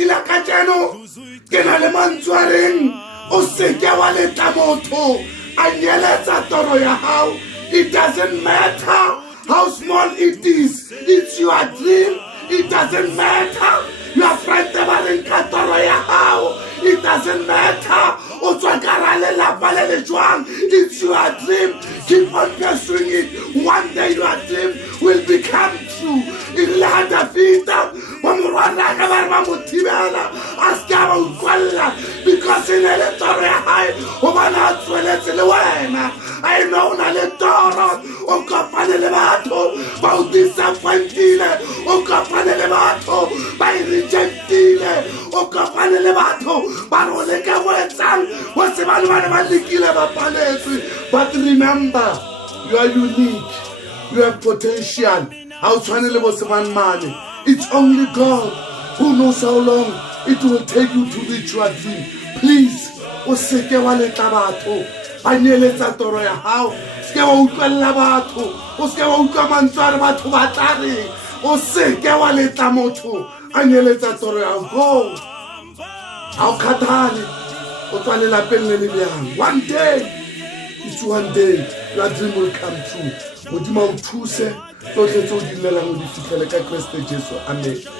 tsatsi la kajeno ke na le mantswe a reng o seke wa letla motho a nyeletsa toro ya hao. It doesn't matter how small it is, it's your dream. It doesn't matter your friend ba reng ka toro ya hao. It doesn't matter o tswa kara lelapa le le jwang. It's your dream. Keep on pursuing it. One day your dream will become true. In la Davida, Mamurana Kavarma Mutimana, Askava Ukwala, because in a toro ya high, Obana Tweletselewana. I know na le toro o kopane le batho ba o disappointile, o kopane le batho ba rejectile, o kopane le batho ba ro le ka boetsang ho se ba ba lekile ba paletswe. But remember, you are unique, you have potential. How tshwane le bo seman mane. It's only God who knows how long it will take you to reach your dream. Please, o seke wa letla batho ba nyeletsa toro ya hao. Seke wa utlwella batho, o seke wa utlwa mantswe a batho ba tla reng. O seke wa letla motho a nyeletsa toro ya hao. Go. Ha o khathale o tswa lelapeng le le bjang. One day, it's one day your dream will come true. Modimo o thuse tsohle tse o di llelang o di fihlele ka Kriste Jesu. Amen.